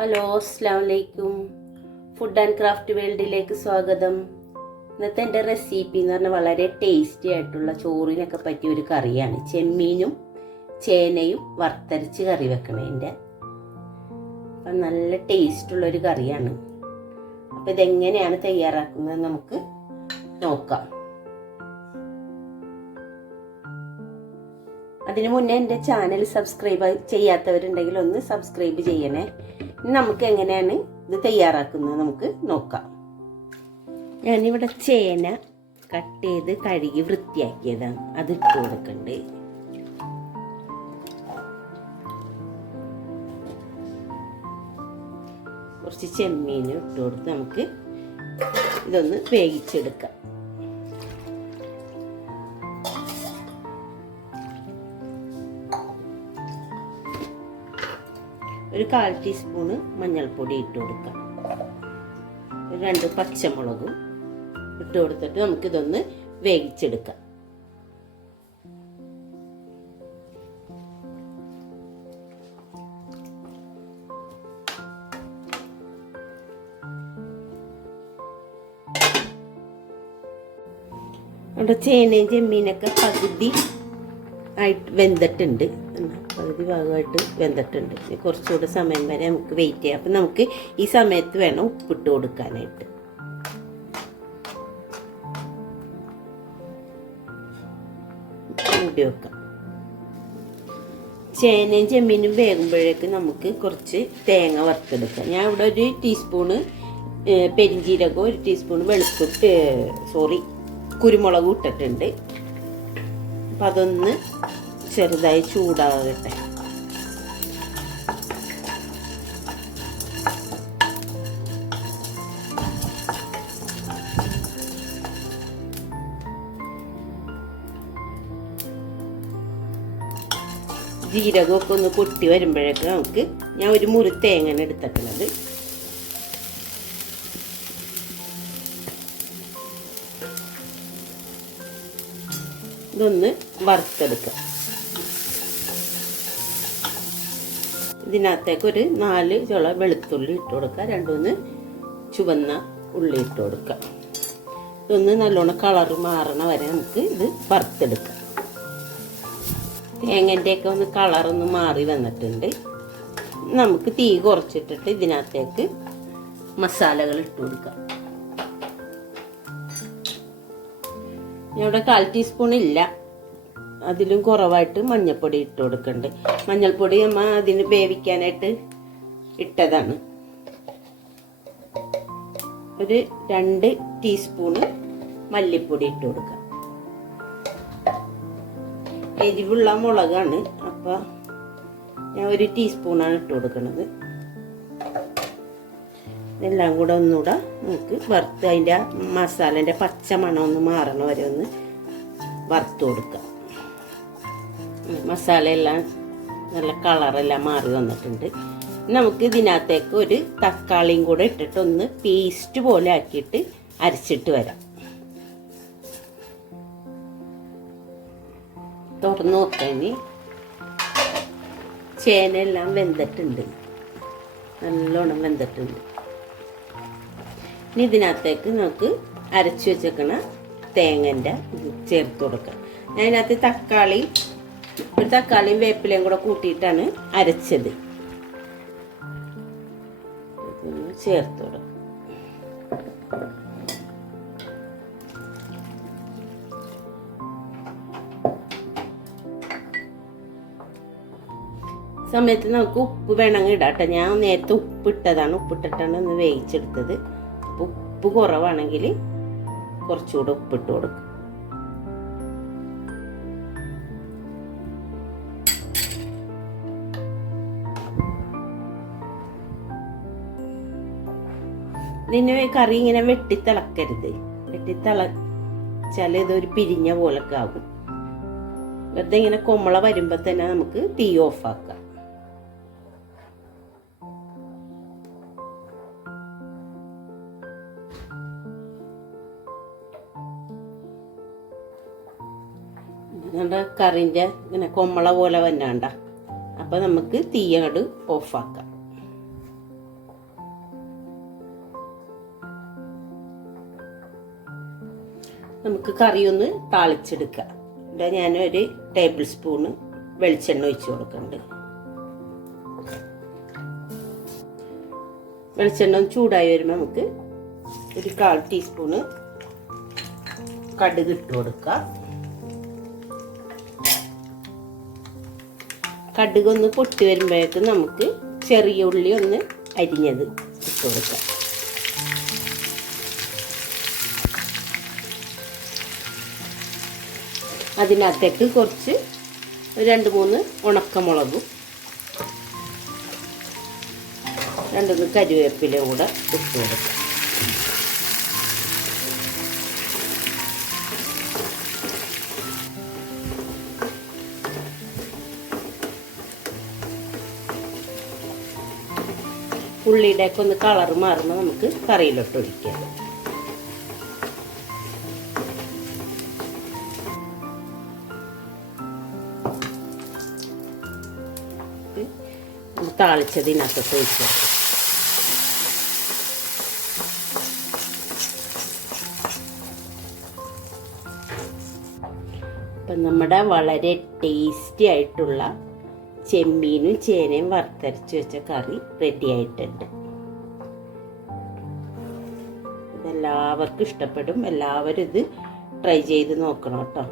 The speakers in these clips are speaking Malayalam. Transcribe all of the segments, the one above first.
ഹലോ അസ്ലാമലൈക്കും ഫുഡ് ആൻഡ് ക്രാഫ്റ്റ് വേൾഡിലേക്ക് സ്വാഗതം. ഇന്നത്തെ എന്റെ റെസിപ്പി എന്ന് പറഞ്ഞാൽ വളരെ ടേസ്റ്റി ആയിട്ടുള്ള ചോറിനൊക്കെ പറ്റിയ ഒരു കറിയാണ്. ചെമ്മീനും ചേനയും വറുത്തരച്ച് കറി വെക്കണതിന്റെ അപ്പം നല്ല ടേസ്റ്റുള്ള ഒരു കറിയാണ്. അപ്പം ഇതെങ്ങനെയാണ് തയ്യാറാക്കുന്നത് നമുക്ക് നോക്കാം. അതിനു മുന്നേ എന്റെ ചാനൽ സബ്സ്ക്രൈബ് ചെയ്യാത്തവരുണ്ടെങ്കിൽ ഒന്ന് സബ്സ്ക്രൈബ് ചെയ്യണേ. നമുക്ക് എങ്ങനെയാണ് ഇത് തയ്യാറാക്കുന്നത് നമുക്ക് നോക്കാം. ഞാനിവിടെ ചേന കട്ട് ചെയ്ത് കഴുകി വൃത്തിയാക്കിയതാണ്. അത് ഇട്ട് കൊടുക്കണ്ട്. കുറച്ച് ചെമ്മീനും ഇട്ട് കൊടുത്ത് നമുക്ക് ഇതൊന്ന് വേവിച്ചെടുക്കാം. ഒരു കാൽ ടീസ്പൂണ് മഞ്ഞൾപ്പൊടി ഇട്ട് കൊടുക്കാം. രണ്ട് പച്ചമുളകും ഇട്ട് കൊടുത്തിട്ട് നമുക്കിതൊന്ന് വേവിച്ചെടുക്കാം. അവിടെ ചേനയും ചെമ്മീനൊക്കെ പകുതി ആയിട്ട് വെന്തിട്ടുണ്ട്. പകുതി ഭാഗമായിട്ട് വെന്തിട്ടുണ്ട്. കുറച്ചുകൂടെ സമയം വരെ നമുക്ക് വെയിറ്റ് ചെയ്യാം. അപ്പം നമുക്ക് ഈ സമയത്ത് വേണം ഉപ്പിട്ട് കൊടുക്കാനായിട്ട്. മൂടി വെക്കാം. ചേനയും ചെമ്മീനും വേകുമ്പോഴേക്ക് നമുക്ക് കുറച്ച് തേങ്ങ വറുത്തെടുക്കാം. ഞാൻ ഇവിടെ ഒരു ടീസ്പൂണ് പെരിഞ്ചീരകം ഒരു ടീസ്പൂൺ വെളുത്തുള്ളി സോറി കുരുമുളകും ഇട്ടിട്ടുണ്ട്. അപ്പം അതൊന്ന് ചെറുതായി ചൂടാകട്ടെ. ജീരകമൊക്കെ ഒന്ന് പൊട്ടി വരുമ്പോഴേക്ക് നമുക്ക് ഞാൻ ഒരു മുറി തേങ്ങ എടുത്തിട്ടുള്ളത്. ഇതൊന്ന് വറുത്തെടുക്കുക ഇതിനകത്തേക്ക് ഒരു നാല് ചുള വെളുത്തുള്ളി ഇട്ട് കൊടുക്കുക. രണ്ടുമൂന്ന് ചുവന്ന ഉള്ളി ഇട്ട് കൊടുക്കുക. ഇതൊന്ന് നല്ലോണം കളർ മാറണ വരെ നമുക്ക് ഇത് വറുത്തെടുക്കാം. തേങ്ങന്റെയൊക്കെ ഒന്ന് കളറൊന്ന് മാറി വന്നിട്ടുണ്ട്. നമുക്ക് തീ കുറച്ചിട്ടിട്ട് ഇതിനകത്തേക്ക് മസാലകൾ ഇട്ട് കൊടുക്കാം. ഇവിടെ കാൽ ടീസ്പൂൺ ഇല്ല. അതിലും കുറവായിട്ട് മഞ്ഞൾപ്പൊടി ഇട്ട് കൊടുക്കണ്ട്. മഞ്ഞൾപ്പൊടി അമ്മ അതിന് വേവിക്കാനായിട്ട് ഇട്ടതാണ്. ഒരു രണ്ട് ടീസ്പൂണ് മല്ലിപ്പൊടി ഇട്ട് കൊടുക്കാം. എരിവുള്ള മുളകാണ്. അപ്പോൾ ഞാൻ ഒരു ടീസ്പൂണാണ് ഇട്ട് കൊടുക്കുന്നത് ഇതെല്ലാം കൂടെ ഒന്നുകൂടെ നമുക്ക് വറുത്ത് അതിന്റെ മസാലേന്റെ പച്ച മണം ഒന്ന് മാറണ വരെ ഒന്ന് വറുത്ത് കൊടുക്കുക മസാലയെല്ലാം നല്ല കളറെല്ലാം മാറി വന്നിട്ടുണ്ട്. നമുക്ക് ഇതിനകത്തേക്ക് ഒരു തക്കാളിയും കൂടെ ഇട്ടിട്ട് ഒന്ന് പേസ്റ്റ് പോലെ ആക്കിയിട്ട് അരച്ചിട്ട് വരാം. തുറന്ന് നോക്കാന്. ചേനയെല്ലാം വെന്തിട്ടുണ്ട്. നല്ലോണം വെന്തിട്ടുണ്ട്. ഇനി ഇതിനകത്തേക്ക് നമുക്ക് അരച്ചു വെച്ചേക്കണ തേങ്ങന്റെ ചേർത്ത് കൊടുക്കാം. അതിനകത്ത് തക്കാളി ഒരു തക്കാളിയും വേപ്പിലയും കൂടെ കൂട്ടിയിട്ടാണ് അരച്ചത്. ഇതൊന്ന് ചേർത്ത് സമയത്ത് നമുക്ക് ഉപ്പ് വേണമെങ്കിൽ ഇടാട്ടെ ഞാൻ നേരത്തെ ഉപ്പ് ഇട്ടതാണ്. ഉപ്പിട്ടിട്ടാണ് ഒന്ന് വേവിച്ചെടുത്തത്. ഉപ്പ് കുറവാണെങ്കിൽ കുറച്ചുകൂടെ ഉപ്പിട്ട് കൊടുക്കും. ഇതിന് കറി ഇങ്ങനെ വെട്ടിത്തിളക്കരുത്. വെട്ടിത്തിളച്ചാൽ ഇതൊരു പിരിഞ്ഞ പോലൊക്കെ ആകും. വെറുതെ ഇങ്ങനെ കൊമ്മള വരുമ്പോൾ തന്നെ നമുക്ക് തീ ഓഫാക്കാം നമ്മുടെ കറിന്റെ ഇങ്ങനെ കൊമ്മള പോലെ വന്നാണ്ട. അപ്പം നമുക്ക് തീ ഓഫാക്കാം നമുക്ക് കറി ഒന്ന് താളിച്ചെടുക്കാം ഇവിടെ ഞാൻ ഒരു ടേബിൾ സ്പൂണ് വെളിച്ചെണ്ണ ഒഴിച്ച് കൊടുക്കുന്നുണ്ട്. വെളിച്ചെണ്ണ ചൂടായി വരുമ്പോൾ നമുക്ക് ഒരു കാൽ ടീസ്പൂണ് കടുക് ഇട്ട് കൊടുക്കുക. കടുക് ഒന്ന് പൊട്ടി വരുമ്പോഴേക്കും നമുക്ക് ചെറിയ ഉള്ളി ഒന്ന് അരിഞ്ഞത് ഇട്ട് കൊടുക്കാം അതിനകത്തേക്ക് കുറച്ച് രണ്ട് മൂന്ന് ഉണക്കമുളകും. രണ്ടൊന്ന് കരിവേപ്പില കൂടെ ഇട്ട് കൊടുക്കും. ഉള്ളിയുടെയൊക്കെ ഒന്ന് കളർ മാറുമ്പോൾ നമുക്ക് കറിയിലോട്ട് ഒഴിക്കാം. ഇത് താളിച്ചതിനകത്തോട്ട് ഒഴിച്ചു അപ്പം നമ്മുടെ വളരെ ടേസ്റ്റി ആയിട്ടുള്ള ചെമ്മീനും ചേനയും വറുത്തരച്ച് വെച്ച കറി റെഡി ആയിട്ടുണ്ട്. ഇതെല്ലാവർക്കും ഇഷ്ടപ്പെടും. എല്ലാവരും ഇത് ട്രൈ ചെയ്ത് നോക്കണം കേട്ടോ.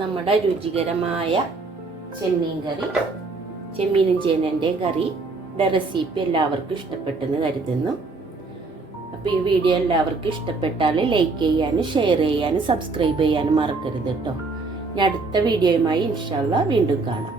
നമ്മുടെ രുചികരമായ ചെമ്മീൻ കറി ചെമ്മീനും ചേനന്റെ കറിയുടെ റെസിപ്പി എല്ലാവർക്കും ഇഷ്ടപ്പെട്ടെന്ന് കരുതുന്നു. അപ്പോൾ ഈ വീഡിയോ എല്ലാവർക്കും ഇഷ്ടപ്പെട്ടാൽ ലൈക്ക് ചെയ്യാനും ഷെയർ ചെയ്യാനും സബ്സ്ക്രൈബ് ചെയ്യാനും മറക്കരുത് കേട്ടോ ഞാൻ അടുത്ത വീഡിയോയുമായി ഇൻഷാല്ല വീണ്ടും കാണാം.